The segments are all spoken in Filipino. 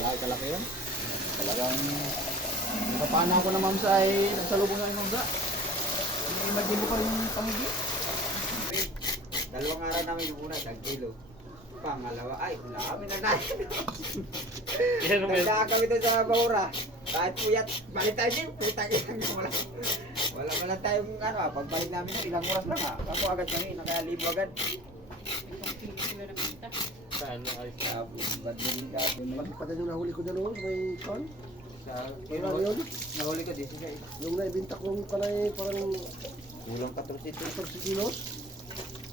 Laki kalaki yan. Talagang napapana ko na ma'am sa ay nagsalubong na yung mga. Imagine mo pa yung pangigi. Dalawang araw namin yung una, 1 kilo. Pangalawa, ay, dami na natin. Nagdaan kami doon sa Baura. Kahit puyat, balik tayo din, putang ilang wala man lang tayong ano, pagbalik namin ilang oras lang ha. Ako agad kami, nakalibo agad. Saan mo ayos na? Badlin ka. Pati yung nahuli ko dyan may kon. Kailan yun? Nahuli ko, 16. Yung naibinta kong palay parang Kulang 14 kilos.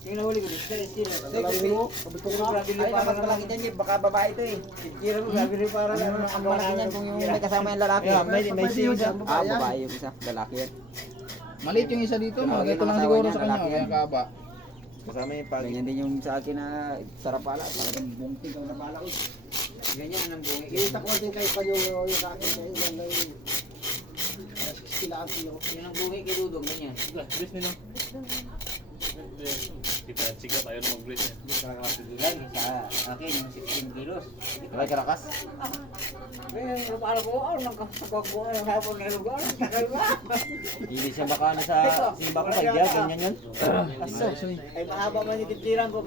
Yung nahuli ko, 16. Dalawang ulo, sabi ko nga. Ay, naman malaki dyan eh, baka babae ito eh. Kira mo, sabi rin para ang malaki niyan kung yung may kasama yung lalaki. May siya. Babae yung isa, lalaki yan. Maliit yung isa dito, Tawagin mga ito ng lang asawa siguro niya, sa kanya, lalaki kaya yan. kaba. Kasama yung pag... Ganyan din yung sa akin na sarap pala, talagang bungting ang napala ko. Ganyan ang bungi. Kita ko din kay Panyo yung sa akin kay yan ay 60 lang kilo. Yun ang bungi kay Dudong, ganyan. Bless nyo lang. Kita siga tayo na mag-bless niya. Talaga masigilan, sa akin yung 16 kilos. Kaya karakas? Ngayon, napala ko, nagkakakuha ng hapon na lugar, tagal ba? Hindi siya baka sa simba ko, ganyan yun. Ay, mahaba man yung titiran ko.